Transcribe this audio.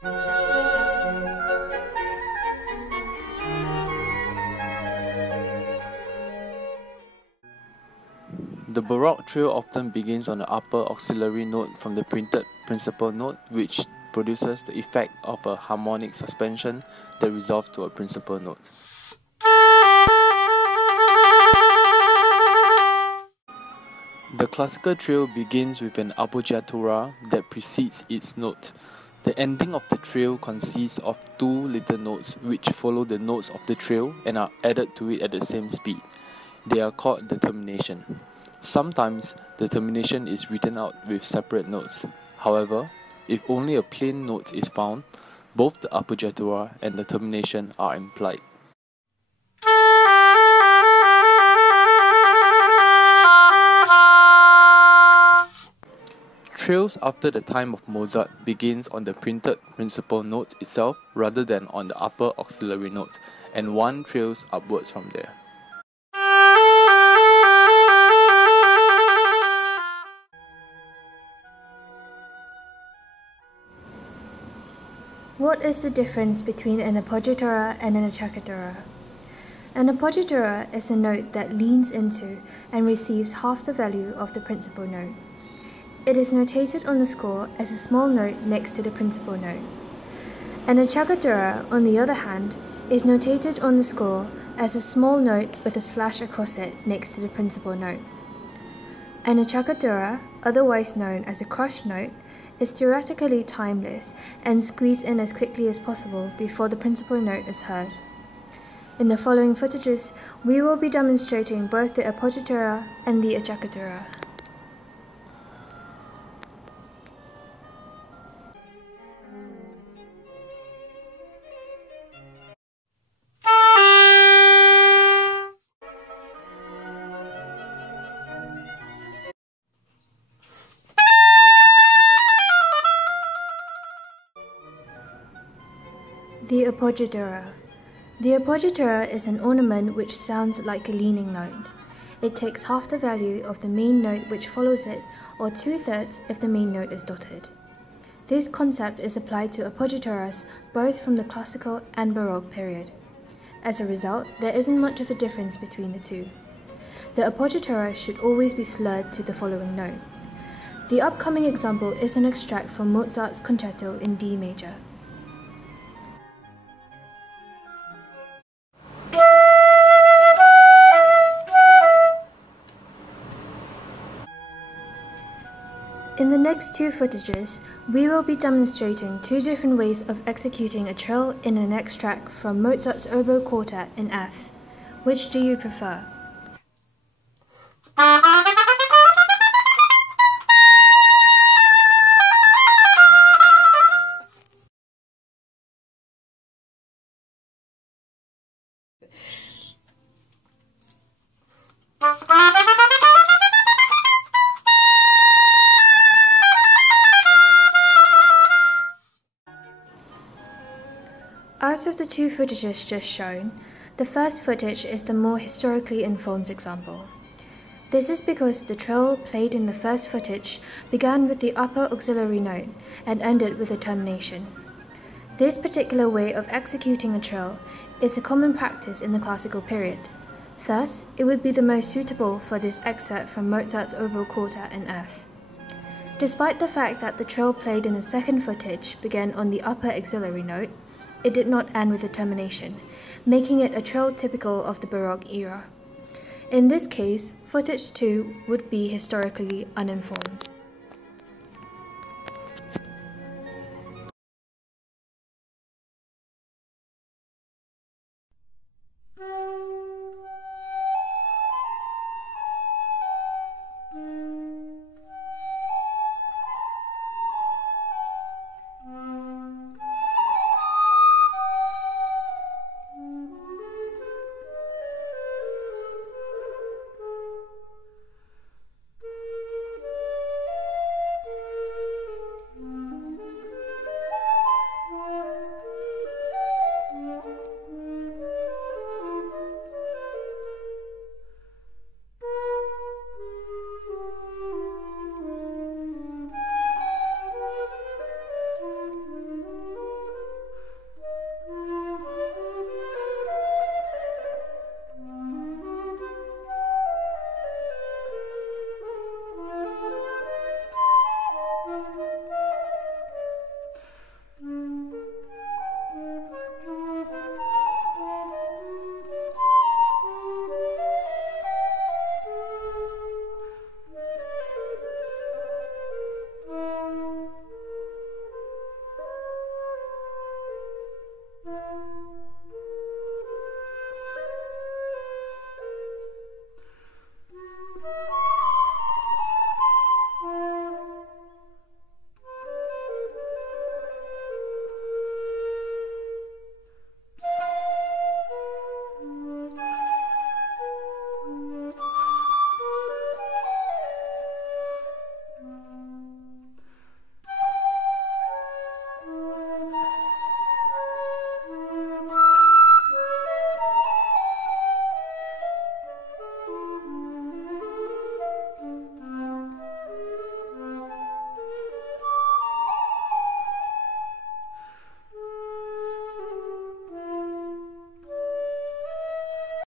The Baroque trill often begins on the upper auxiliary note from the printed principal note, which produces the effect of a harmonic suspension that resolves to a principal note. The classical trill begins with an appoggiatura that precedes its note. The ending of the trill consists of two little notes which follow the notes of the trill and are added to it at the same speed. They are called the termination. Sometimes the termination is written out with separate notes. However, if only a plain note is found, both the appoggiatura and the termination are implied. Trills after the time of Mozart begins on the printed principal note itself rather than on the upper auxiliary note, and one trills upwards from there. What is the difference between an appoggiatura and an acciaccatura? An appoggiatura is a note that leans into and receives half the value of the principal note. It is notated on the score as a small note next to the principal note. An acciaccatura, on the other hand, is notated on the score as a small note with a slash across it next to the principal note. An acciaccatura, otherwise known as a crush note, is theoretically timeless and squeezed in as quickly as possible before the principal note is heard. In the following footages, we will be demonstrating both the appoggiatura and the acciaccatura. The appoggiatura. The appoggiatura is an ornament which sounds like a leaning note. It takes half the value of the main note which follows it, or 2/3 if the main note is dotted. This concept is applied to appoggiaturas both from the classical and Baroque period. As a result, there isn't much of a difference between the two. The appoggiatura should always be slurred to the following note. The upcoming example is an extract from Mozart's concerto in D major. In the next two footages, we will be demonstrating two different ways of executing a trill in an extract from Mozart's Oboe Quartet in F. Which do you prefer? Out of the two footages just shown, the first footage is the more historically informed example. This is because the trill played in the first footage began with the upper auxiliary note and ended with a termination. This particular way of executing a trill is a common practice in the classical period. Thus, it would be the most suitable for this excerpt from Mozart's Oboe Quartet in F. Despite the fact that the trill played in the second footage began on the upper auxiliary note, it did not end with a termination, making it a trill typical of the Baroque era. In this case, footage 2 would be historically uninformed.